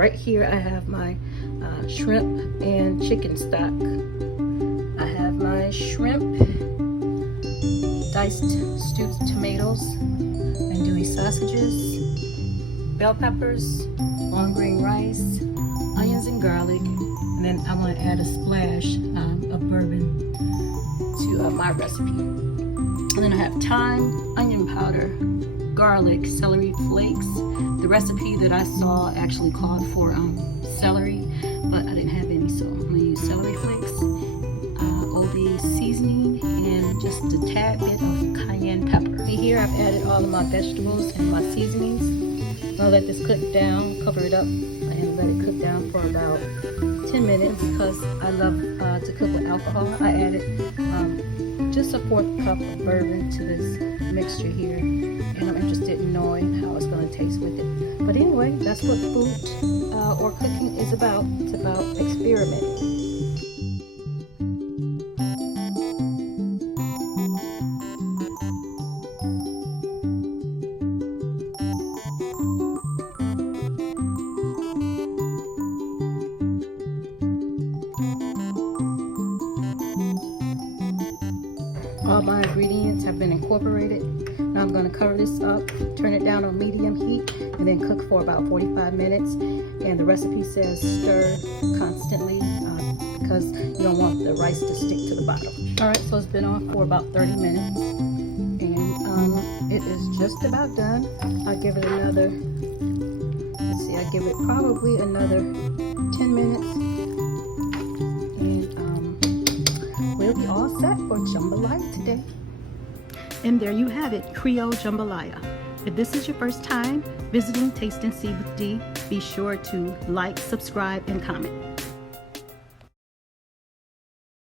right here I have my shrimp and chicken stock. I have my shrimp, diced stewed tomatoes, andouille sausages, bell peppers, long grain rice, onions and garlic, and then I'm going to add a splash of bourbon to my recipe. And then I have thyme, onion powder, garlic, celery flakes. The recipe that I saw actually called for celery, but I didn't have any, so I'm going to use celery flakes, OB seasoning, and just a tad bit of cayenne pepper. Here I've added all of my vegetables and my seasonings. I'll let this cook down, cover it up, and let it cook down for about 10 minutes because I love to cook with alcohol. I added just a 1/4 cup of bourbon to this mixture here, and I'm interested in knowing how it's going to taste with it. But anyway, that's what food or cooking is about. It's about experimenting. All my ingredients have been incorporated. Now I'm going to cover this up, turn it down on medium heat, and then cook for about 45 minutes. And the recipe says stir constantly because you don't want the rice to stick to the bottom. Alright, so it's been on for about 30 minutes. And it is just about done. I'll give it another, let's see, I'll give it probably another 10 minutes. We'll be all set for jambalaya today. And there you have it, Creole jambalaya. If this is your first time visiting Taste and See with D, be sure to like, subscribe, and comment.